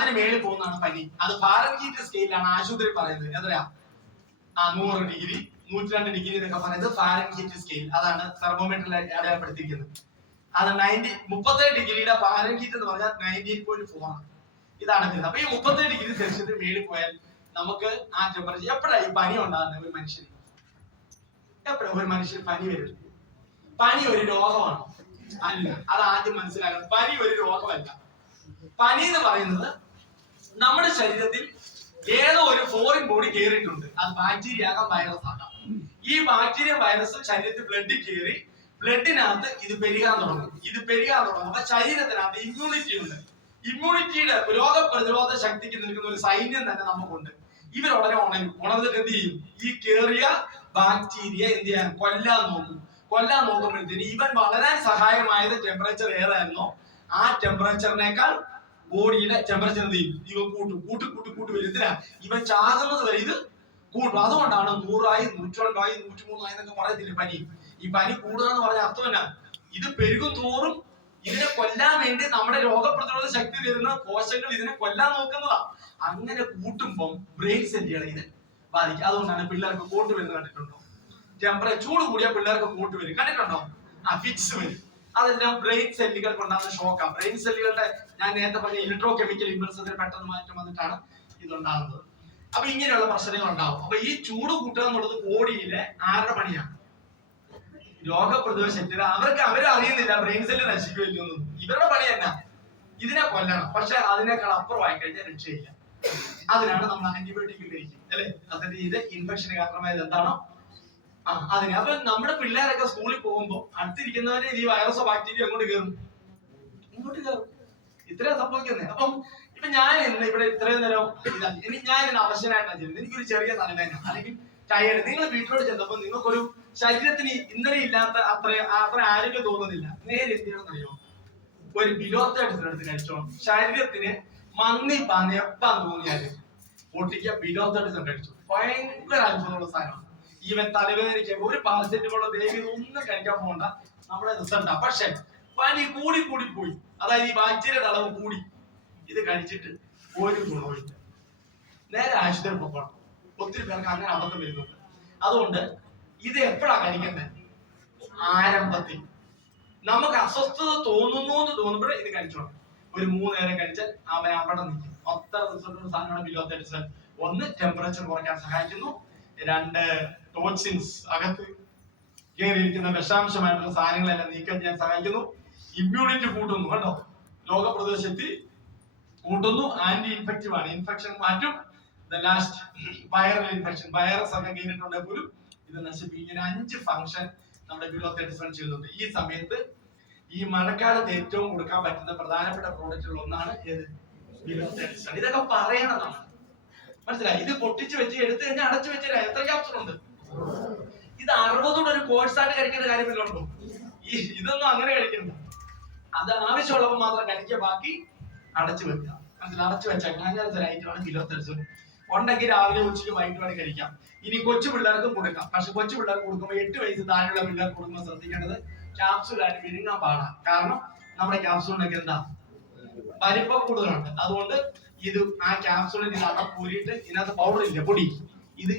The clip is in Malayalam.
അതിന് മേളിൽ പോകുന്നതാണ് പനി. അത് ഫാരൻഹീറ്റ് സ്കെയിലാണ് ആശുപത്രി പറയുന്നത്. എത്രയാ? 100 ഡിഗ്രി 102 ഡിഗ്രി എന്നൊക്കെ പറയുന്നത് ഫാരൻഹീറ്റ് സ്കെയിൽ. അതാണ് തെർമോമീറ്ററിൽ അടയാളപ്പെടുത്തിയിരിക്കുന്നത്. അത് 37 ഡിഗ്രിയുടെ ഫാരൻഹീറ്റ് എന്ന് പറഞ്ഞാൽ 98.4 ആണ്. ഇതാണ് വരുന്നത്. അപ്പൊ ഈ 37 ഡിഗ്രി സെൽഷ്യസിന് മേളിൽ പോയാൽ നമുക്ക് ആ ടെമ്പറേച്ചർ എപ്പോഴാണ് ഈ പനി ഉണ്ടാകുന്നത്? ഒരു മനുഷ്യന് എപ്പോഴാണ് ഒരു മനുഷ്യന് പനി വരുന്നത്? പനി ഒരു രോഗമാണ്? അല്ല. അത് ആദ്യം മനസ്സിലാക്കണം. പനി ഒരു രോഗമല്ല. പനി എന്ന് പറയുന്നത് നമ്മുടെ ശരീരത്തിൽ ഏതോ ഒരു ഫോറിൻ ബോഡി കയറിയിട്ടുണ്ട്. അത് ബാക്ടീരിയ ആകാം, വൈറസ് ആകാം. ഈ ബാക്ടീരിയ വൈറസ് ശരീരത്തിൽ ബ്ലഡിൽ കയറി ബ്ലഡിനകത്ത് ഇത് പെരുകാൻ തുടങ്ങും. അപ്പൊ ശരീരത്തിനകത്ത് ഇമ്മ്യൂണിറ്റി ഉണ്ട്. ഇമ്മ്യൂണിറ്റിയുടെ രോഗപ്രതിരോധ ശക്തിക്ക് നിൽക്കുന്ന ഒരു സൈന്യം തന്നെ നമുക്കുണ്ട്. ഇവർ ഉടനെ ഉണർന്നിട്ട് എന്ത് ചെയ്യും? ഈ കേറിയ ബാക്ടീരിയ എന്ത് ചെയ്യാൻ? കൊല്ലാൻ നോക്കുമ്പോഴത്തേന് ഇവൻ വളരാൻ സഹായമായത് ടെമ്പറേച്ചർ ഏതായിരുന്നോ ആ ടെമ്പറേച്ചറിനേക്കാൾ ബോഡിയുടെ ടെമ്പറേച്ചർ എന്ത് ചെയ്യും? ഇവ കൂട്ടി വരും. എന്തിനാ? ഇവൻ ചാകുന്നത് വരെ ഇത് കൂട്ടും. അതുകൊണ്ടാണ് 100 102 103 എന്നൊക്കെ പറയത്തില്ലേ പനി. ഈ പനി കൂടുക എന്ന് പറഞ്ഞ അർത്ഥം എന്നാ? ഇത് പെരുകും തോറും ഇതിനെ കൊല്ലാൻ വേണ്ടി നമ്മുടെ രോഗപ്രതിരോധ ശക്തി തരുന്ന കോശങ്ങൾ ഇതിനെ കൊല്ലാൻ നോക്കുന്നതാ. അങ്ങനെ കൂട്ടുമ്പോൾ ബ്രെയിൻ സെല്ലുകളെ ഇത് ബാധിക്കും. അതുകൊണ്ടാണ് പിള്ളേർക്ക് കോട്ട് വരുന്നത് കണ്ടിട്ടുണ്ടോ? ടെമ്പറേച്ചർ ചൂട് കൂടിയ പിള്ളേർക്ക് കോട്ട് വരും, കണ്ടിട്ടുണ്ടോ? ഫിക്സ് വരും. അതെല്ലാം ബ്രെയിൻ സെല്ലുകൾ കൊണ്ടാകുന്ന ഷോക്കാണ്. ബ്രെയിൻ സെല്ലുകളുടെ ഞാൻ നേരത്തെ പറഞ്ഞ ഇലക്ട്രോ കെമിക്കൽ ഇമ്പൾസത്തിന് പെട്ടെന്ന് മാറ്റം വന്നിട്ടാണ് ഇതുണ്ടാകുന്നത്. അപ്പൊ ഇങ്ങനെയുള്ള പ്രശ്നങ്ങൾ ഉണ്ടാവും. അപ്പൊ ഈ ചൂട് കൂട്ടുക എന്നുള്ളത് ബോഡിയിലെ ആരുടെ പണിയാണ്? രോഗപ്രതിരോധ ശക്തി. അവരറിയുന്നില്ല ബ്രെയിൻ സെല്ല് നശിക്കുമല്ലോന്നും. ഇവരുടെ പണി തന്നെ ഇതിനെ കൊല്ലണം. പക്ഷെ അതിനേക്കാൾ അപ്പുറമായി കഴിഞ്ഞാൽ രക്ഷയില്ല. അതിനാണ് നമ്മൾ ആന്റിബയോട്ടിക് ഉപയോഗിക്കും, അല്ലെ? അതിന്റെ ഇത് ഇൻഫെക്ഷന് കാരണമായത് എന്താണോ അതിന്. അപ്പൊ നമ്മുടെ പിള്ളേരൊക്കെ സ്കൂളിൽ പോകുമ്പോൾ അടുത്തിരിക്കുന്നവരെ ഈ വൈറസോ ബാക്ടീരിയ ഇങ്ങോട്ട് കയറും. ഇത്രയും സംഭവിക്കുന്നത്. അപ്പം ഇപ്പൊ ഞാൻ ഇന്ന് ഇവിടെ ഇത്രയും നേരം ഞാൻ ഇന്ന് അവശനായിട്ടാണ് ചെയ്യുന്നത്. എനിക്കൊരു ചെറിയ തലവേദന അല്ലെങ്കിൽ ടയേർഡ്. നിങ്ങൾ വീട്ടിലോട്ട് ചെന്നപ്പോ നിങ്ങൾക്കൊരു ശരീരത്തിന് ഇന്നലെ ഇല്ലാത്ത അത്ര ആരോഗ്യം തോന്നുന്നില്ല. നേരെ എന്ത് ചെയ്യണമെന്നറിയോ? ഒരു ബിലോത്തേഡ്സിന് എടുത്ത് കഴിച്ചോണം. ശരീരത്തിന് മന്ദിപ്പാന്ന് എപ്പാൻ തോന്നിയാലും പൊട്ടിക്കുക, ബിലോത്തേഡ്സിന് കഴിച്ചു. ഭയങ്കര അത്ഭുതമുള്ള സാധനമാണ്. ഈവൻ തലവേദനയ്ക്ക് ഒരു പാരസെറ്റമോളോ ദേവി ഒന്നും കഴിക്കാൻ പോകണ്ട, നമ്മുടെ റിസൾട്ടാ. പക്ഷെ പനി കൂടി പോയി, അതായത് ഈ ബാക്ടീരിയയുടെ അളവ് കൂടി, ഇത് കഴിച്ചിട്ട് ഒരു ഗുണമില്ല. നേരെ ആശുപത്രി പോകണം. ഒത്തിരി പേർക്ക് അങ്ങനെ അബദ്ധം വരുന്നുണ്ട്. അതുകൊണ്ട് ഇത് എപ്പോഴാ കഴിക്കേണ്ടത്? ആരംഭത്തിൽ നമുക്ക് അസ്വസ്ഥത തോന്നുന്നു എന്ന് തോന്നുമ്പോഴേ ഇത് കഴിച്ചോണം. ഒരു 3 നേരം കഴിച്ചാൽ അവൻ അവിടെ നിൽക്കും. അത്ര റിസൾട്ടുള്ള സാധനമാണ് ബിലോത്തേഡ്സ്. 1 ടെമ്പറേച്ചർ കുറയ്ക്കാൻ സഹായിക്കുന്നു. 2 ടോക്സിൻസ് അകത്ത് കയറിയിരിക്കുന്ന വിഷാംശമായിട്ടുള്ള സാധനങ്ങളെല്ലാം നീക്കം ചെയ്യാൻ സഹായിക്കുന്നു. ഇമ്മ്യൂണിറ്റി കൂട്ടുന്നു, കേട്ടോ. രോഗപ്രതിരോധ ശക്തി കൂട്ടുന്നു. ആന്റി ഇൻഫെക്റ്റീവ് ആണ്. ഇൻഫെക്ഷൻ മാറ്റും. ലാസ്റ്റ് വൈറൽ ഇൻഫെക്ഷൻ, വൈറസ് ഒക്കെ കഴിഞ്ഞിട്ടുണ്ടെങ്കിൽ പോലും ഇത് നശിപ്പിക്കും. 5 ഫംഗ്ഷൻ നമ്മുടെ ബിലോത്തേഡ്സ് ചെയ്യുന്നുണ്ട്. ഈ സമയത്ത് ഈ മഴക്കാലത്ത് ഏറ്റവും കൊടുക്കാൻ പറ്റുന്ന പ്രധാനപ്പെട്ട പ്രോഡക്റ്റുകൾ ഒന്നാണ് ഏത്? ബിലോത്തേഡ്സ്. ഇതൊക്കെ പറയണം നമ്മൾ, മനസ്സിലായി? ഇത് പൊട്ടിച്ച് വെച്ച് എടുത്തു കഴിഞ്ഞാൽ അടച്ചു വെച്ചാൽ എത്ര ക്യാപ്സൂൾ ഉണ്ട്? ഇത് 60 ഒരു കോഴ്സായിട്ട് കഴിക്കേണ്ട കാര്യമില്ലുണ്ടോ? ഇതൊന്നും അങ്ങനെ കഴിക്കണ്ട. അത് ആവശ്യമുള്ളപ്പോൾ മാത്രം കഴിക്കുക, ബാക്കി അടച്ചു വെക്കുക. അടച്ചു വെച്ചാൽ അങ്ങനത്തെ ഐറ്റമാണ് ബിലോത്തേഡ്സ്. ഉണ്ടെങ്കിൽ രാവിലെ ഉച്ചയ്ക്ക് വൈകിട്ട് വേണ്ടി കഴിക്കാം. ഇനി കൊച്ചു പിള്ളേർക്കും കൊടുക്കാം. പക്ഷെ കൊച്ചു പിള്ളേർക്ക് കൊടുക്കുമ്പോൾ 8 വയസ്സ് താഴെയുള്ള പിള്ളേർക്ക് കൊടുക്കുമ്പോൾ ശ്രദ്ധിക്കേണ്ടത് ക്യാപ്സൂളായിട്ട് വിഴുങ്ങാൻ പാടാം. കാരണം നമ്മുടെ ക്യാപ്സൂളിനൊക്കെ എന്താ വലിപ്പം കൂടുതലുണ്ട്. അതുകൊണ്ട് ഇത് ആ ക്യാപ്സൂളിൽ ഇത് അടപ്പൂരിയിട്ട് ഇതിനകത്ത് പൗഡർ ഇല്ല, പൊടി. ഇത്